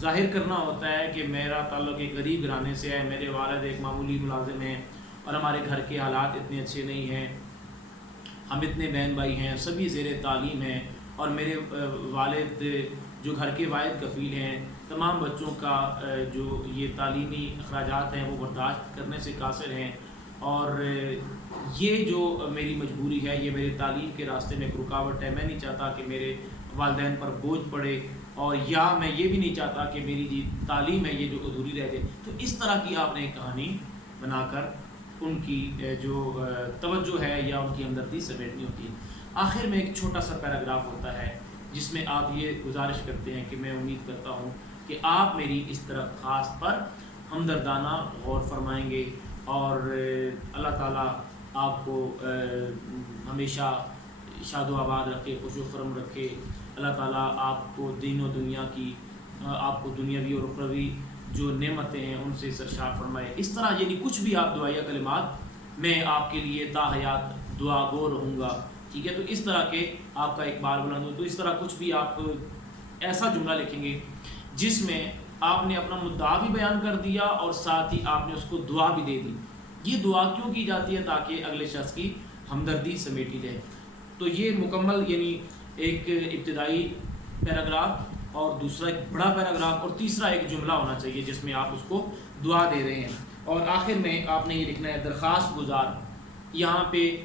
ظاہر کرنا ہوتا ہے کہ میرا تعلق ایک غریب گھرانے سے ہے، میرے والد ایک معمولی ملازم ہیں اور ہمارے گھر کے حالات اتنے اچھے نہیں ہیں، ہم اتنے بہن بھائی ہیں، سبھی زیر تعلیم ہیں، اور میرے والد جو گھر کے واحد کفیل ہیں، تمام بچوں کا جو یہ تعلیمی اخراجات ہیں وہ برداشت کرنے سے قاصر ہیں، اور یہ جو میری مجبوری ہے یہ میرے تعلیم کے راستے میں ایک رکاوٹ ہے۔ میں نہیں چاہتا کہ میرے والدین پر بوجھ پڑے، اور یا میں یہ بھی نہیں چاہتا کہ میری جو تعلیم ہے یہ جو ادھوری رہ جائے۔ تو اس طرح کی آپ نے ایک کہانی بنا کر ان کی جو توجہ ہے یا ان کی ہمدردی سمیٹنی ہوتی ہے۔ آخر میں ایک چھوٹا سا پیراگراف ہوتا ہے جس میں آپ یہ گزارش کرتے ہیں کہ میں امید کرتا ہوں کہ آپ میری اس درخواست پر ہمدردانہ غور فرمائیں گے، اور اللہ تعالیٰ آپ کو ہمیشہ شاد و آباد رکھے، خوش و خرم رکھے۔ اللہ تعالیٰ آپ کو دین و دنیا کی، آپ کو دنیاوی اور اخروی جو نعمتیں ہیں ان سے سرشار فرمائے۔ اس طرح یعنی کچھ بھی آپ دعائیہ کلمات، میں آپ کے لیے تا حیات دعا گو رہوں گا، ٹھیک ہے؟ تو اس طرح کے آپ کا اقبال بلند ہو، تو اس طرح کچھ بھی آپ ایسا جملہ لکھیں گے جس میں آپ نے اپنا مدعا بھی بیان کر دیا اور ساتھ ہی آپ نے اس کو دعا بھی دے دی۔ یہ دعا کیوں کی جاتی ہے؟ تاکہ اگلے شخص کی ہمدردی سمیٹی جائے۔ تو یہ مکمل یعنی ایک ابتدائی پیراگراف اور دوسرا ایک بڑا پیراگراف اور تیسرا ایک جملہ ہونا چاہیے جس میں آپ اس کو دعا دے رہے ہیں، اور آخر میں آپ نے یہ لکھنا ہے درخواست گزار۔ یہاں پہ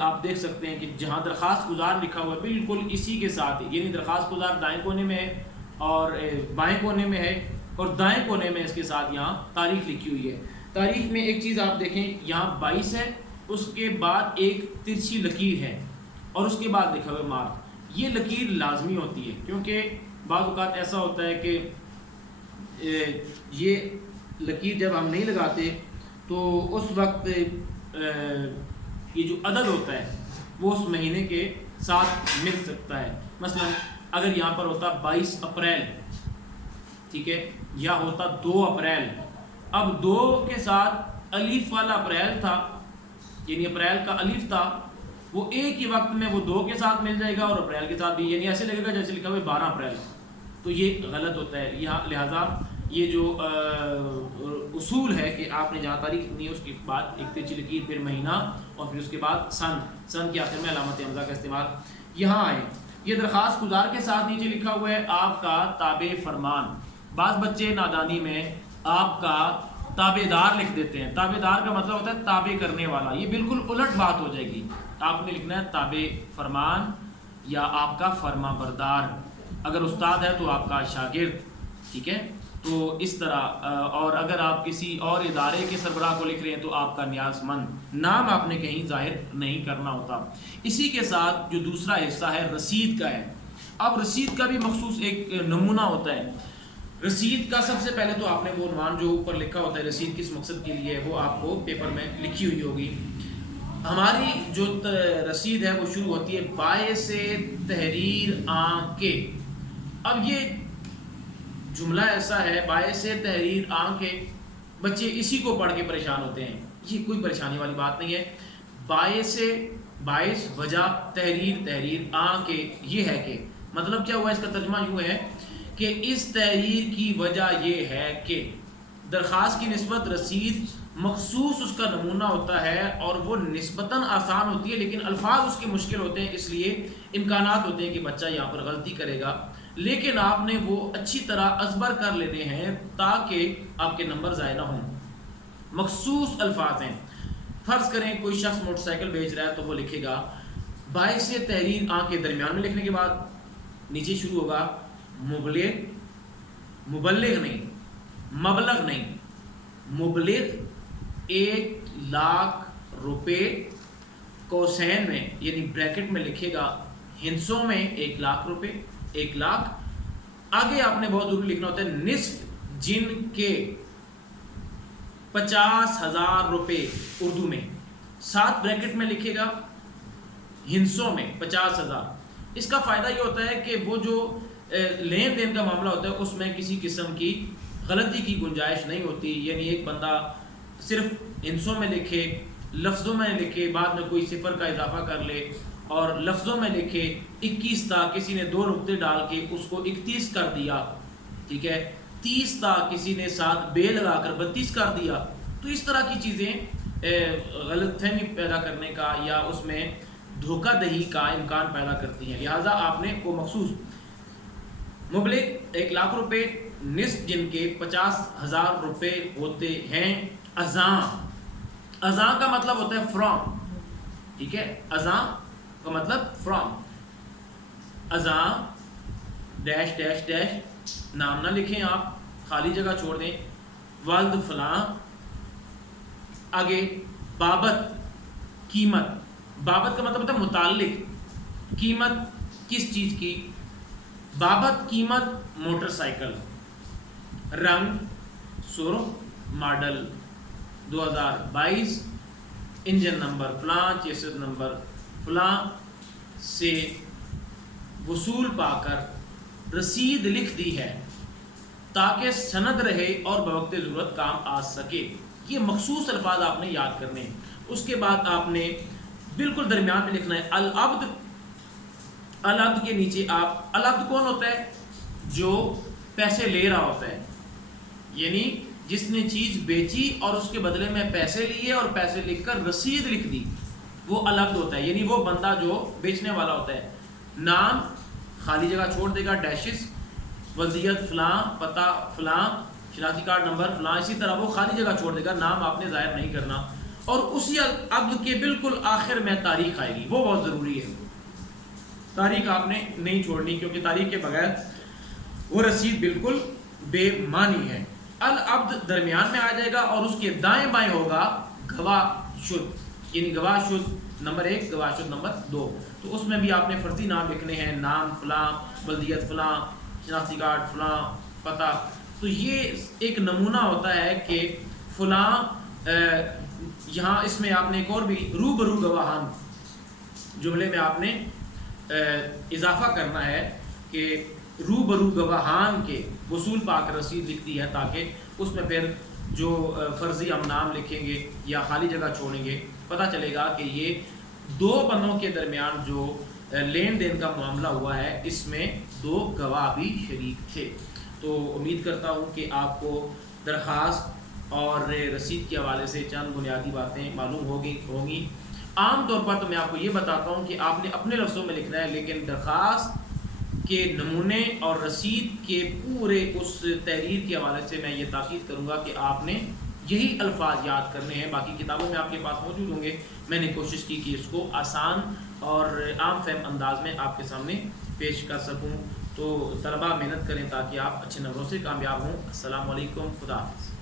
آپ دیکھ سکتے ہیں کہ جہاں درخواست گزار لکھا ہوا ہے بالکل اسی کے ساتھ ہی، یعنی درخواست گزار دائیں کونے میں ہے اور بائیں کونے میں ہے، اور دائیں کونے میں اس کے ساتھ یہاں تاریخ لکھی ہوئی ہے۔ تاریخ میں ایک چیز آپ دیکھیں، یہاں 22 ہے، اس کے بعد ایک ترچھی لکیر ہے اور اس کے بعد لکھا ہوا ہے مارچ۔ یہ لکیر لازمی ہوتی ہے کیونکہ بعض اوقات ایسا ہوتا ہے کہ یہ لکیر جب ہم نہیں لگاتے تو اس وقت یہ جو عدد ہوتا ہے وہ اس مہینے کے ساتھ مل سکتا ہے۔ مثلا اگر یہاں پر ہوتا 22 اپریل، ٹھیک ہے، یا ہوتا 2 اپریل، اب 2 کے ساتھ الف والا اپریل تھا، یعنی اپریل کا الف تھا، وہ ایک ہی وقت میں وہ 2 کے ساتھ مل جائے گا اور اپریل کے ساتھ بھی، یعنی ایسے لگے گا جیسے لکھا ہوا ہے 12 اپریل، تو یہ غلط ہوتا ہے۔ یہاں لہٰذا یہ جو اصول ہے کہ آپ نے جہاں تاریخ لکھنی ہے اس کے بعد ایک ترچھی لکیر، پھر مہینہ، اور پھر اس کے بعد سن کے آخر میں علامت حمزہ کا استعمال۔ یہاں آئے، یہ درخواست گزار کے ساتھ نیچے لکھا ہوا ہے آپ کا تابع فرمان۔ بعض بچے نادانی میں آپ کا تابع دار لکھ دیتے ہیں۔ تابع دار کا مطلب ہوتا ہے تابع کرنے والا، یہ بالکل الٹ بات ہو جائے گی۔ آپ نے لکھنا ہے تابع فرمان یا آپ کا فرما بردار، اگر استاد ہے تو آپ کا شاگرد، ٹھیک ہے؟ تو اس طرح، اور اگر آپ کسی اور ادارے کے سربراہ کو لکھ رہے ہیں تو آپ کا نیاز مند، نام آپ نے کہیں ظاہر نہیں کرنا ہوتا۔ اسی کے ساتھ جو دوسرا حصہ ہے رسید کا ہے۔ اب رسید کا بھی مخصوص ایک نمونہ ہوتا ہے۔ رسید کا سب سے پہلے تو آپ نے وہ عنوان جو اوپر لکھا ہوتا ہے رسید کس مقصد کے لیے ہے وہ آپ کو پیپر میں لکھی ہوئی ہوگی۔ ہماری جو رسید ہے وہ شروع ہوتی ہے باعث تحریر آن کے۔ اب یہ جملہ ایسا ہے باعث تحریر آن کے، بچے اسی کو پڑھ کے پریشان ہوتے ہیں، یہ کوئی پریشانی والی بات نہیں ہے۔ باعث وجہ، تحریر آن کے، یہ ہے کہ مطلب کیا ہوا، اس کا ترجمہ یوں ہے کہ اس تحریر کی وجہ یہ ہے کہ درخواست کی نسبت رسید مخصوص اس کا نمونہ ہوتا ہے اور وہ نسبتاً آسان ہوتی ہے لیکن الفاظ اس کے مشکل ہوتے ہیں، اس لیے امکانات ہوتے ہیں کہ بچہ یہاں پر غلطی کرے گا، لیکن آپ نے وہ اچھی طرح ازبر کر لینے ہیں تاکہ آپ کے نمبر ضائع نہ ہوں۔ مخصوص الفاظ ہیں، فرض کریں کوئی شخص موٹر سائیکل بیچ رہا ہے تو وہ لکھے گا باعث تحریر آن کے، درمیان میں لکھنے کے بعد نیچے شروع ہوگا مبلغ نہیں، مبلغ نہیں، مبلغ 1,00,000 روپے، کوسین میں یعنی بریکٹ میں لکھے گا ہندسوں میں 1,00,000 روپے، 1,00,000، آگے آپ نے بہت ضروری لکھنا ہوتا ہے نصف جن کے 50,000 روپے، اردو میں 7 بریکٹ میں لکھے گا ہندسوں میں 50,000۔ اس کا فائدہ یہ ہوتا ہے کہ وہ جو لین دین کا معاملہ ہوتا ہے اس میں کسی قسم کی غلطی کی گنجائش نہیں ہوتی، یعنی ایک بندہ صرف ہندسوں میں لکھے، لفظوں میں لکھے، بعد میں کوئی صفر کا اضافہ کر لے، اور لفظوں میں لکھے 21 تھا، کسی نے 2 نقطے ڈال کے اس کو 31 کر دیا، ٹھیک ہے، 30 تھا کسی نے ساتھ بے لگا کر 32 کر دیا. تو اس طرح کی چیزیں غلط فہمی پیدا کرنے کا یا اس میں دھوکہ دہی کا امکان پیدا کرتی ہیں. لہٰذا آپ نے کو مخصوص مبلغ 1 لاکھ روپے نصف جن کے 50,000 روپے ہوتے ہیں. اذاں، اذاں کا مطلب ہوتا ہے فرام. ٹھیک ہے، اذاں کا مطلب فرام. اذاں ڈیش ڈیش ڈیش، نام نہ لکھیں آپ، خالی جگہ چھوڑ دیں. والد فلاں، آگے بابت قیمت. بابت کا مطلب ہوتا ہے متعلق، قیمت کس چیز کی. بابت قیمت موٹر سائیکل. رنگ سرخ، ماڈل 2022، انجن نمبر فلاں، چیسس نمبر فلاں سے وصول پا کر رسید لکھ دی ہے تاکہ سند رہے اور بوقت ضرورت کام آ سکے. یہ مخصوص الفاظ آپ نے یاد کرنے ہیں. اس کے بعد آپ نے بالکل درمیان میں لکھنا ہے العبد. العبد کے نیچے آپ، العبد کون ہوتا ہے؟ جو پیسے لے رہا ہوتا ہے، یعنی جس نے چیز بیچی اور اس کے بدلے میں پیسے لیے اور پیسے لکھ کر رسید لکھ دی، وہ العبد ہوتا ہے. یعنی وہ بندہ جو بیچنے والا ہوتا ہے. نام خالی جگہ چھوڑ دے گا، ڈیشز. وضعیت فلاں، پتہ فلاں، شناختی کارڈ نمبر فلاں. اسی طرح وہ خالی جگہ چھوڑ دے گا، نام آپ نے ظاہر نہیں کرنا. اور اسی عبد کے بالکل آخر میں تاریخ آئے گی، وہ بہت ضروری ہے. تاریخ آپ نے نہیں چھوڑنی، کیونکہ تاریخ کے بغیر وہ رسید بالکل بے معنی ہے. العبد درمیان میں آ جائے گا اور اس کے دائیں بائیں ہوگا گواہ شد، یعنی گواہ شد نمبر 1، گواہ شد نمبر 2. تو اس میں بھی آپ نے فرضی نام لکھنے ہیں، نام فلاں، بلدیت فلاں، شناختی کارڈ فلاں، پتہ. تو یہ ایک نمونہ ہوتا ہے کہ فلاں یہاں اس میں آپ نے ایک اور بھی روبرو گواہان جملے میں آپ نے اضافہ کرنا ہے کہ روبرو گواہان کے وصول پا کر رسید لکھ دی ہے، تاکہ اس میں پھر جو فرضی ہم نام لکھیں گے یا خالی جگہ چھوڑیں گے پتہ چلے گا کہ یہ دو بندوں کے درمیان جو لین دین کا معاملہ ہوا ہے اس میں 2 گواہ بھی شریک تھے. تو امید کرتا ہوں کہ آپ کو درخواست اور رسید کے حوالے سے چند بنیادی باتیں معلوم ہوں گی. عام طور پر تو میں آپ کو یہ بتاتا ہوں کہ آپ نے اپنے لفظوں میں لکھنا ہے، لیکن درخواست کے نمونے اور رسید کے پورے اس تحریر کے حوالے سے میں یہ تاکید کروں گا کہ آپ نے یہی الفاظ یاد کرنے ہیں. باقی کتابوں میں آپ کے پاس موجود ہوں گے. میں نے کوشش کی کہ اس کو آسان اور عام فہم انداز میں آپ کے سامنے پیش کر سکوں. تو طلباء محنت کریں تاکہ آپ اچھے نمبروں سے کامیاب ہوں. السلام علیکم، خدا حافظ.